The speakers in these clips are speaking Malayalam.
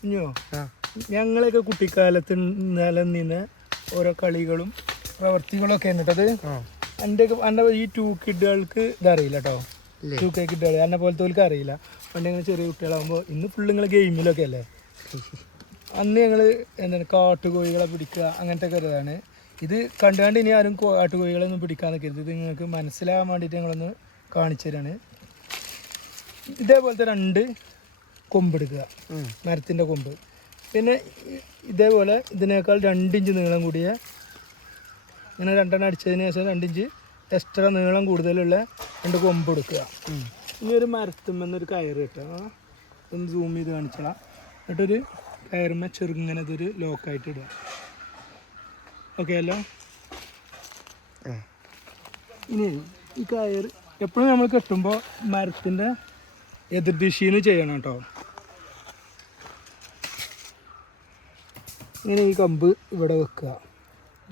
കുഞ്ഞോ ഞങ്ങളൊക്കെ കുട്ടിക്കാലത്ത് നിലനിന്ന ഓരോ കളികളും പ്രവർത്തികളൊക്കെ എന്നിട്ടത് എൻ്റെ ഈ 2 കിഡുകൾക്ക് ഇതറിയില്ല കേട്ടോ. 2K കിഡുകൾ എന്നെ പോലത്തെ അറിയില്ല. പണ്ട് ഞങ്ങൾ ചെറിയ കുട്ടികളാകുമ്പോൾ ഇന്ന് ഫുള്ള് നിങ്ങൾ ഗെയിമിലൊക്കെ അല്ലേ. അന്ന് ഞങ്ങൾ എന്താണ് കാട്ടുകോഴികളെ പിടിക്കുക അങ്ങനത്തെ ഒക്കെ ഇതാണ്. ഇത് കണ്ടുകൊണ്ട് ഇനി ആരും കാട്ടുകോഴികളൊന്നും പിടിക്കാൻ നിൽക്കരുത്. ഇത് നിങ്ങൾക്ക് മനസ്സിലാകാൻ വേണ്ടിയിട്ട് ഞങ്ങളൊന്ന് കാണിച്ചു തരാണ്. ഇതേപോലത്തെ 2 കൊമ്പെടുക്കുക, മരത്തിൻ്റെ കൊമ്പ്. പിന്നെ ഇതേപോലെ ഇതിനേക്കാൾ 2 ഇഞ്ച് നീളം കൂടിയ ഇങ്ങനെ 2 അടിച്ചതിന് ശേഷം 2 ഇഞ്ച് എക്സ്ട്രാ നീളം കൂടുതലുള്ള 2 കൊമ്പ് എടുക്കുക. ഇനി ഒരു മരത്തുമെന്നൊരു കയറ് കിട്ടുക. ഒന്ന് സൂം ചെയ്ത് കാണിച്ചോളാം. എന്നിട്ടൊരു കയറുമ്മ ചെറുങ്ങനെ ഇതൊരു ലോക്കായിട്ട് ഇടുക. ഓക്കെ അല്ലോ. ഇനി ഈ കയറ് എപ്പോഴും നമ്മൾ കെട്ടുമ്പോൾ മരത്തിൻ്റെ എതിർദിശയിൽ ചെയ്യണം കേട്ടോ. ഇങ്ങനെ ഈ കമ്പ് ഇവിടെ വെക്കുക.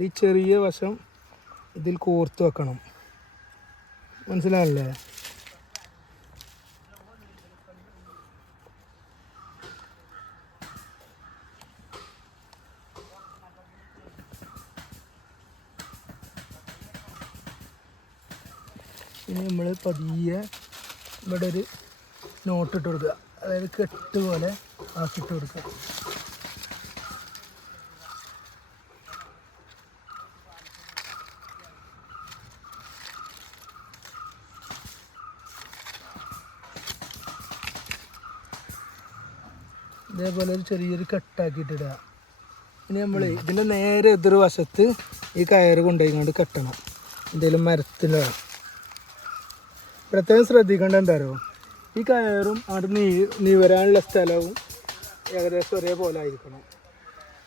ഈ ചെറിയ വശം ഇതിൽ കോർത്ത് വെക്കണം. മനസ്സിലായല്ലേ? ഇനി നമ്മൾ പതിയെ ഇവിടെ ഒരു നോട്ടിട്ട് കൊടുക്കുക. അതായത് കെട്ട് പോലെ ആക്കിയിട്ട് കൊടുക്കുക. ഇതേപോലെ ഒരു ചെറിയൊരു കെട്ടാക്കിയിട്ടിടുക. ഇനി നമ്മൾ ഇതിൻ്റെ നേരെ എതിർ വശത്ത് ഈ കയറ് കൊണ്ടുപോയിക്കൊണ്ട് കെട്ടണം. എന്തെങ്കിലും മരത്തിലോ. പ്രത്യേകം ശ്രദ്ധിക്കേണ്ട എന്താണോ, ഈ കയറും അവിടെ നീവരാനുള്ള സ്ഥലവും ഏകദേശം ഒരേപോലെ ആയിരിക്കണം.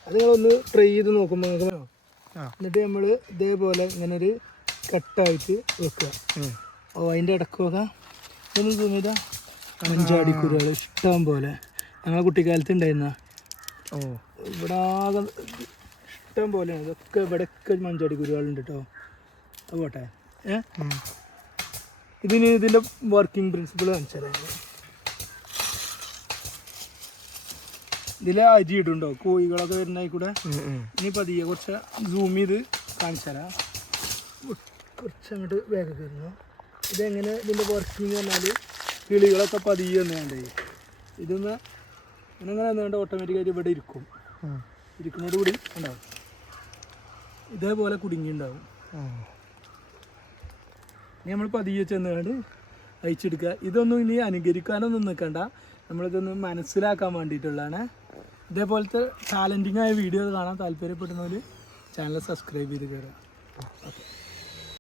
അത് നിങ്ങളൊന്ന് ട്രൈ ചെയ്ത് നോക്കുമ്പോൾ നിങ്ങൾക്ക് എന്നിട്ട് നമ്മൾ ഇതേപോലെ ഇങ്ങനെ ഒരു കെട്ടായിട്ട് വെക്കുക. അതിൻ്റെ ഇടക്കൊക്കെ ഒന്ന് തോന്നിയതാ മഞ്ചാടിക്കുരുകൾ ഇഷ്ടം പോലെ ഞങ്ങളെ കുട്ടിക്കാലത്ത് ഉണ്ടായിരുന്ന ഇവിടെ ആകെ ഇഷ്ടം പോലെയാണ്. ഇതൊക്കെ ഇവിടെയൊക്കെ മഞ്ചാടിക്കുരുകളുണ്ട് കേട്ടോ. അത് പോട്ടെ. ഇതിൻ്റെ വർക്കിംഗ് പ്രിൻസിപ്പിൾ കാണിച്ചാൽ ഇതിൽ അരി ഇടുണ്ടോ കോഴികളൊക്കെ വരുന്നതിൽ കൂടെ. ഇനി പതിയെ കുറച്ച് സൂം ചെയ്ത് കാണിച്ചാലാ. കുറച്ച് അങ്ങോട്ട് വേഗം വരുന്നു. ഇതെങ്ങനെ ഇതിൻ്റെ വർക്കിംഗ് പറഞ്ഞാൽ കിളികളൊക്കെ പതിയെ വന്നുകൊണ്ടേ ഇതൊന്ന് അങ്ങനെ വന്നുകൊണ്ട് ഓട്ടോമാറ്റിക്കായിട്ട് ഇവിടെ ഇരിക്കും. ഇരിക്കുന്നതോട് കൂടി ഉണ്ടാവും ഇതേപോലെ കുടുങ്ങിയിട്ടുണ്ടാവും. ഇനി നമ്മൾ പതിയെ ചെന്നുകൊണ്ട് അയച്ചെടുക്കുക. ഇതൊന്നും ഇനി അനുകരിക്കാനൊന്നും നിൽക്കണ്ട, നമ്മളിതൊന്ന് മനസ്സിലാക്കാൻ വേണ്ടിയിട്ടുള്ളതാണ്. ഇതേപോലത്തെ ചാലഞ്ചിങ് ആയ വീഡിയോ കാണാൻ താല്പര്യപ്പെടുന്നവർ ചാനൽ സബ്സ്ക്രൈബ് ചെയ്ത് കയറുക. ഓക്കെ.